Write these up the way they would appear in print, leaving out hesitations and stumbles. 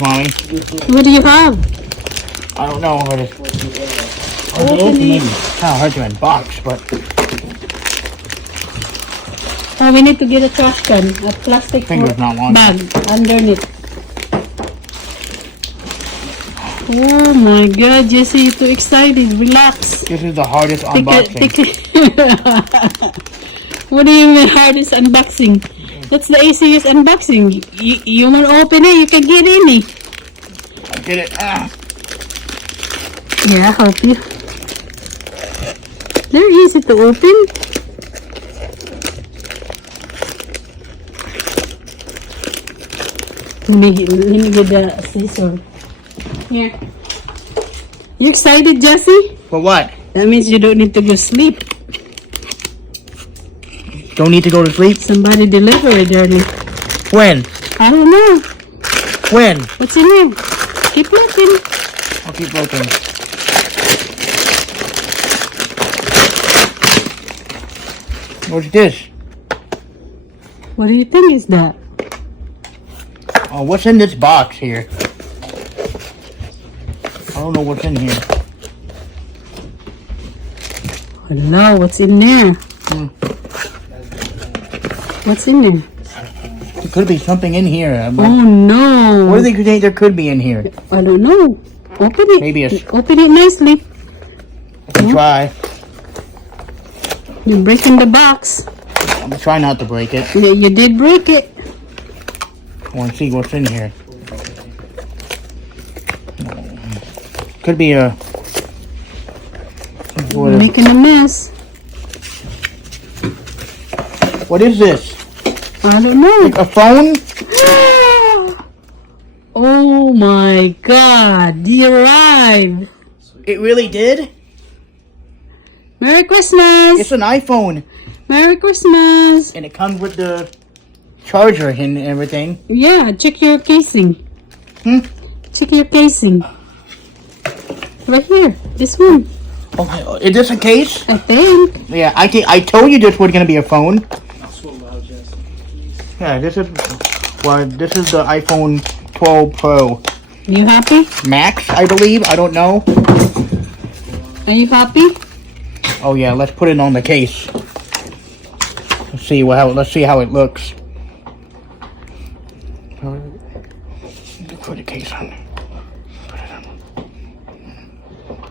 Mommy. What do you have? I don't know what it is. Open it. Kind of hard to unbox, but Oh, we need to get a trash can, a plastic Finger's not long bag underneath. Oh my God, Jesse, you're too excited. Relax. this is the hardest unboxing. What do you mean hardest unboxing? That's the easiest unboxing. You want to open it, you can get in it. I did it. Yeah, I'll help you. They're easy to open. Let me get the scissor. Here. You excited, Jesse? For what? That means you don't need to go sleep. Don't need to go to sleep? Somebody deliver it, darling. When? I don't know. When? What's in here? Keep looking. I'll keep looking. What's this? What do you think is that? Oh, what's in this box here? I don't know what's in here. Hello, what's in there? What's in there? There could be something in here. Oh no. What do you think there could be in here? I don't know. Open it. Maybe Open it nicely. I can try. You're breaking the box. I'm trying not to break it. Yeah, you did break it. I want to see what's in here. Could be a... You're making a mess. What is this? I don't know. Like a phone? Oh my God, you arrived. It really did? Merry Christmas. It's an iPhone. Merry Christmas. And it comes with the charger and everything. Yeah, check your casing. Check your casing. Right here, this one. Oh, is this a case? I think. Yeah, I told you this was gonna be a phone. Yeah, this is the iPhone 12 Pro You happy? Max, I believe. I don't know. Are you happy? Oh yeah, let's put it on the case. Let's see how it looks. Put the case on. Put it on.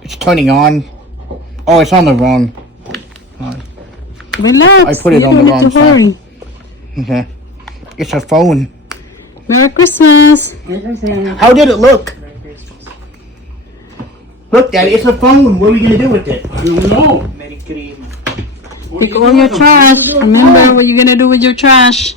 It's turning on. Oh, it's on the wrong. Relax. I put it on the wrong side. Hurry. Okay. It's a phone. Merry Christmas. How did it look? Look, Daddy, it's a phone. What are we gonna do with it? I don't know. Pick all your trash. Remember what you're gonna do with your trash.